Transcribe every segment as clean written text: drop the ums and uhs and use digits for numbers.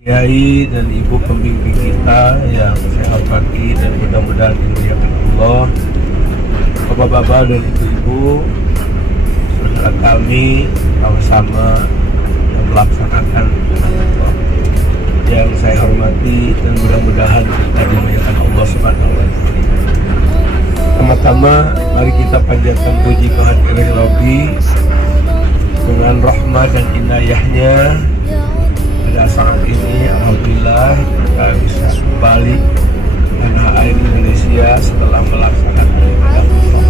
Kiai dan ibu pembimbing kita yang saya hormati dan mudah-mudahan dimuliakan Allah, bapak-bapak dan ibu-ibu, saudara kami sama-sama yang melaksanakan Allah yang saya hormati dan mudah-mudahan kita dimuliakan Allah Subhanahu wa Ta'ala. Pertama-tama mari kita panjatkan puji kehadiran Rabbi dengan rahmat dan inayahnya. Pada saat ini alhamdulillah kita bisa kembali tanah air Indonesia setelah melaksanakan ibadah umrah.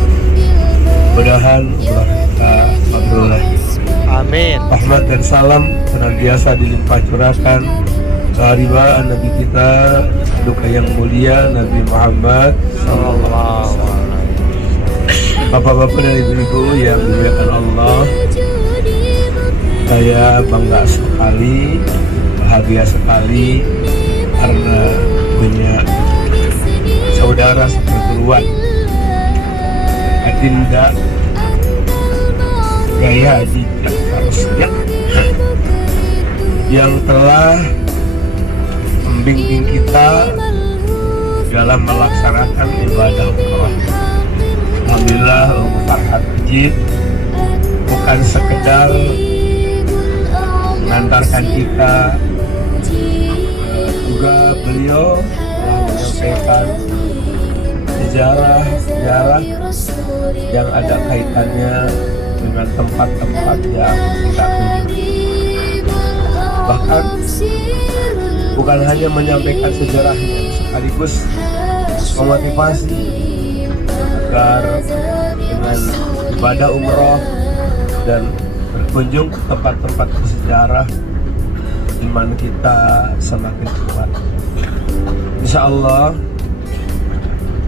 Mudah-mudahan umrah kita mabrur. Amin. Rahmat dan salam senantiasa dilimpah curahkan kehadiran Nabi kita duka yang mulia Nabi Muhammad sallallahu alaihi wasallam. Bapak-bapak dan ibu-ibu yang dimuliakan Allah, saya bangga sekali, bahagia sekali karena punya saudara seperguruan Adinda Gaya Haji Jakarta yang telah membimbing kita dalam melaksanakan ibadah umrah. Alhamdulillah Farhat Haji bukan sekedar mengantarkan kita, juga beliau telah menyampaikan sejarah yang ada kaitannya dengan tempat-tempat yang kita kunjungi. Bahkan bukan hanya menyampaikan sejarahnya, sekaligus memotivasi agar dengan ibadah umroh dan berkunjung ke tempat-tempat bersejarah iman kita semakin kuat. Insya Allah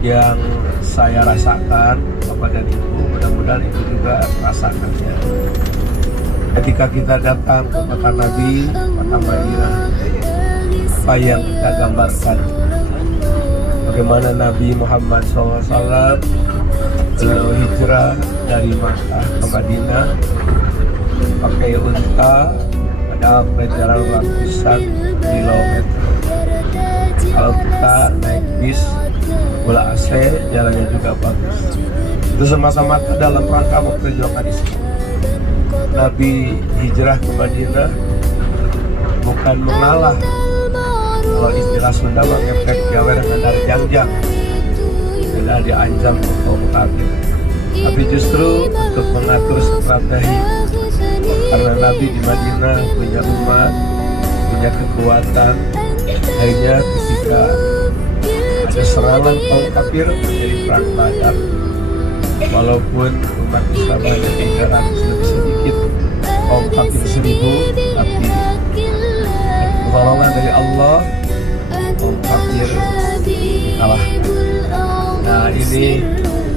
yang saya rasakan Bapak dan Ibu, mudah-mudahan Ibu juga rasakannya. Ketika kita datang ke kota Nabi, kota Madinah, apa yang kita gambarkan? Bagaimana Nabi Muhammad SAW beliau hijrah dari Makkah ke Madinah pakai unta, ada perjalanan ratusan kilometer. Kalau kita naik bis bola AC, jalannya juga bagus. Itu semata-mata dalam rangka memperjuangkan Islam. Nabi hijrah ke Madinah bukan mengalah, kalau istilah Sunda mengepek gawe dengan dari jangjang, tidak diancam untuk kafir, tapi justru untuk mengatur strategi. Karena Nabi di Madinah punya umat, punya kekuatan. Akhirnya ketika ada serangan kaum kafir menjadi perang Badar, walaupun umat Islam hanya 300 lebih sedikit, kaum kafir 1000, tapi pertolongan dari Allah kaum kafir dikalahkan. Nah ini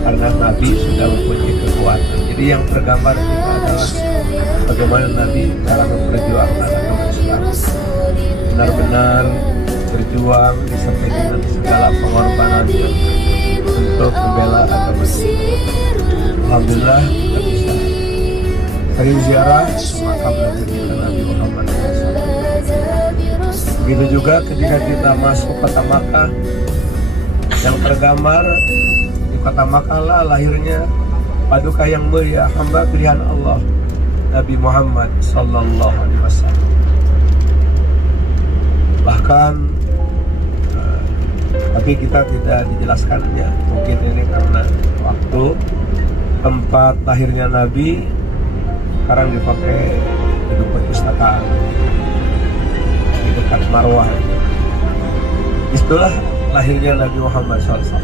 karena Nabi sudah mempunyai kekuatan. Jadi yang tergambar kita adalah bagaimana Nabi cara memperjuangkan agama Islam, benar-benar berjuang disertai dengan segala pengorbanannya untuk membela agama Islam. Alhamdulillah kita bisa sering ziarah makam Nabi Muhammad SAW. Begitu juga ketika kita masuk kota Makkah, yang tergambar di kota Makkah lah lahirnya paduka yang mulia, hamba pilihan Allah Nabi Muhammad Sallallahu Alaihi Wasallam. Bahkan tapi kita tidak dijelaskannya, mungkin ini karena waktu. Tempat lahirnya Nabi sekarang dipakai gedung perpustakaan di dekat Marwah. Itulah lahirnya Nabi Muhammad SAW.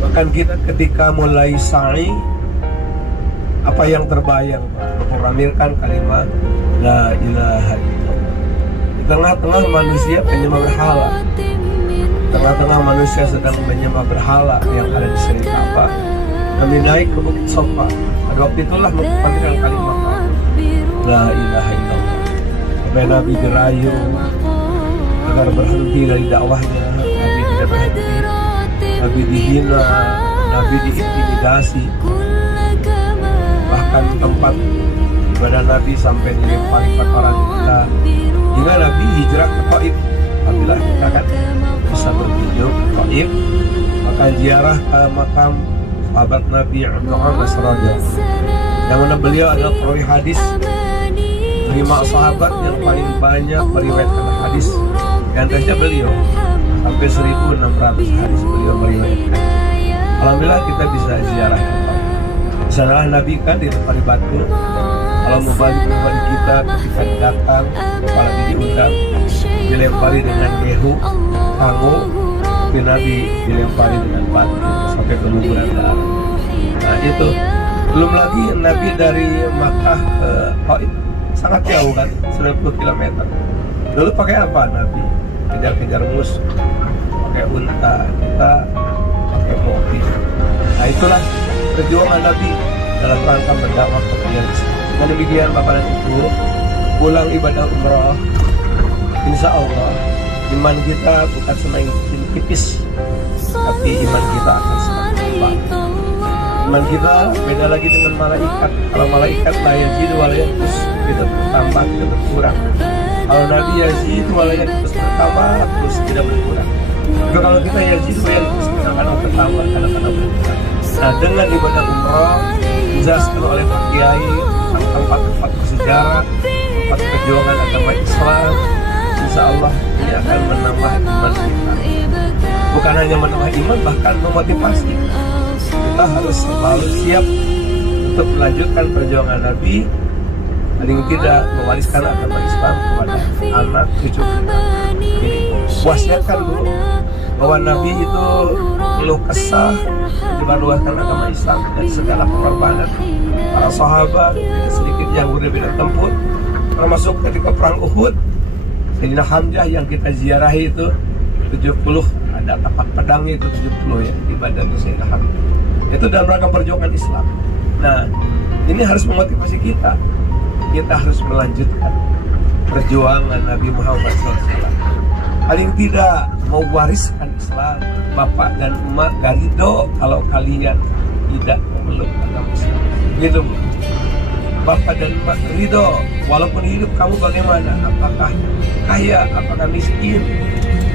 Bahkan kita ketika mulai sa'i, apa yang terbayang? Memproklamirkan kalimat La ilaha illallah. Di tengah-tengah manusia penyembah berhala, tengah-tengah manusia sedang menyembah berhala yang ada di sini Ka'bah. Kami naik ke Bukit Sofa. Pada waktu itulah memproklamirkan kalimat La ilaha illallah. Sampai Nabi dirayu agar berhenti dari dakwahnya. Nabi tidak berhenti. Nabi dihina, Nabi diintimidasi. Bahkan tempat ibadah Nabi sampai dilempari kotoran kita, hingga Nabi hijrah ke Taif. Apabila kita kan bisa berkunjung ke Taif, maka ziarah ke makam sahabat Nabi Umar radhiyallahu, yang mana beliau adalah perawi hadis 5 sahabat yang paling banyak meriwayatkan hadis. Yang antaranya beliau sampai 1.600 hadis beliau meriwayatkan. Alhamdulillah kita bisa ziarah. Di sanalah Nabi kan ditempati batu. Kalau mau balik pribadi kita ketika datang, apalagi diundang, dilempari dengan gehu, kangu, tapi Nabi dilempari dengan batu sampai keguguran darah. Nah itu, belum lagi Nabi dari Makkah ke Taif sangat jauh kan, 90 km. Dulu pakai apa Nabi? Kejar-kejar musuh, pakai unta, kita pakai mobil. Nah itulah perjuangan Nabi dalam rangka berdakwah kepada Islam. Dan demikian Bapak dan Ibu, pulang ibadah umrah, insya Allah iman kita bukan semakin tipis, tapi iman kita akan semakin bertambah. Iman kita beda lagi dengan malaikat. Kalau malaikat la yazid wa la yanqus, tidak bertambah, tidak berkurang. Kalau Nabi yazid wa la yanqus, bertambah terus tidak berkurang. Tapi kalau kita yazid wa yanqus, kadang-kadang bertambah, kadang-kadang berkurang. Nah, dengan ibadah umrah dijelaskan oleh Pak Kiai tempat-tempat bersejarah, tempat perjuangan agama Islam, insya Allah ini akan menambah iman kita. Bukan hanya menambah iman, bahkan memotivasi. Kita harus selalu siap untuk melanjutkan perjuangan Nabi, paling tidak mewariskan agama Islam kepada anak cucu kita. Wasiatkan dulu bahwa Nabi itu keluh kesah dibaluarkan agama Islam dan segala pengorbanan para sahabat, sedikit yang berbeda tempur, termasuk ketika perang Uhud. Sayyidina Hamzah yang kita ziarahi itu 70, ada tapak pedangnya itu 70 ya di badan Sayyidina Hamzah. Itu dalam rangka perjuangan Islam. Nah, ini harus memotivasi kita. Kita harus melanjutkan perjuangan Nabi Muhammad SAW. Paling tidak mewariskan Islam. Bapak dan emak gak ridho kalau kalian tidak memeluk agama Islam. Gitu Bu. Bapak dan emak ridho walaupun hidup kamu bagaimana, apakah kaya, apakah miskin,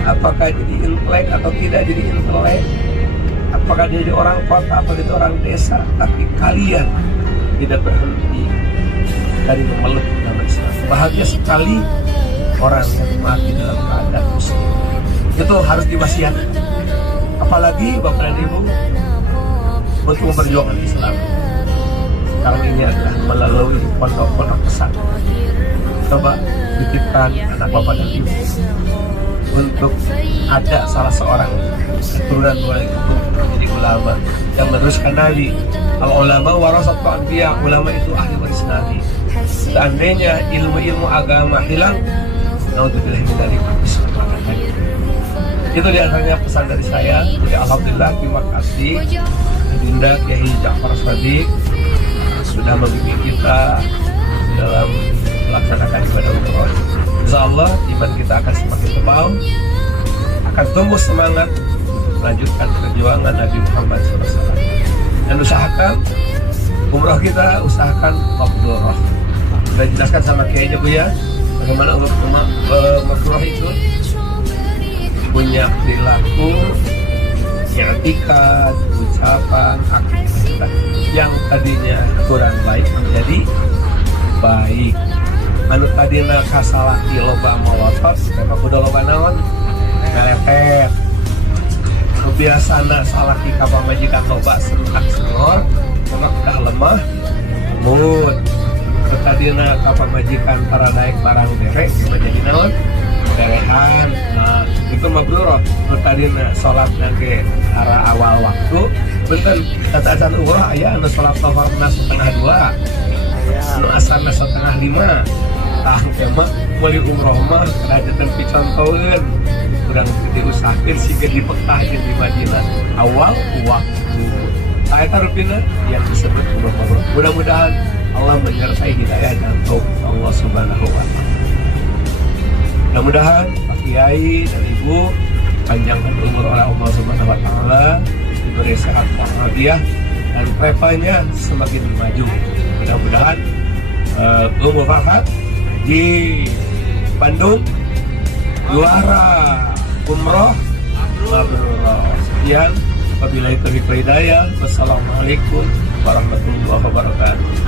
apakah jadi intelek atau tidak jadi intelek, apakah dia jadi orang kota atau jadi orang desa, tapi kalian tidak berhenti dari memeluk agama Islam. Bahagia sekali orang yang mati dalam keadaan muslim. Itu harus diwasiatkan. Apalagi Bapak dan Ibu untuk memperjuangkan Islam. Sekarang ini adalah melalui pondok-pondok pesantren. Coba titipkan anak Bapak dan Ibu untuk ada salah seorang keturunan wali itu menjadi ulama yang meneruskan Nabi. Al-ulama warasatul anbiya, ulama itu ahli waris Nabi. Seandainya ilmu-ilmu agama hilang, naudzubillah min dzalik. Itu diantaranya pesan dari saya. Jadi alhamdulillah, terima kasih Dinda Kiai Ja'far Shadiq sudah membimbing kita dalam melaksanakan ibadah umrah. Insyaallah iman kita akan semakin tebal, akan tumbuh semangat melanjutkan perjuangan Nabi Muhammad SAW. Dan usahakan umrah kita, usahakan mabrurah. Sudah jelaskan sama Kiainya Bu ya, bagaimana umrah itu punya perilaku, i'tikad, ucapan, aktivitas yang tadinya kurang baik menjadi baik. Anu tadina kasalaki loba mawatot, memang udah loba naon ngelepet. Biasana salaki ka pamajikan loba sentak senor, memang udah lemah mood. Tadina ka pamajikan para naik barang derek menjadi naon derehan. Nah, itu mabrurah. Tadina sholat nanti arah awal waktu. Bener, kata acan umrah aya anu sholat tafarna 1:30, anu asarna 4:30. Tah kemah wali umroh mah kerajitan picontoeun kurang diusahakeun siga di Mekah jeung di Madinah awal waktu. Tah eta rupina yang disebut umroh. Mudah-mudahan Allah menyertai hidayah dan taufik Allah Subhanahu wa taala. Mudah-mudahan Pak Kiai dan Ibu panjangkan umur oleh Allah Subhanahu wa taala, diberi sehat walafiat dan revanya semakin maju. Mudah-mudahan Ummu Farhat di Bandung, juara umroh mabrur. Sekian, wabillahi taufiq wal hidayah. Wassalamualaikum warahmatullahi wabarakatuh.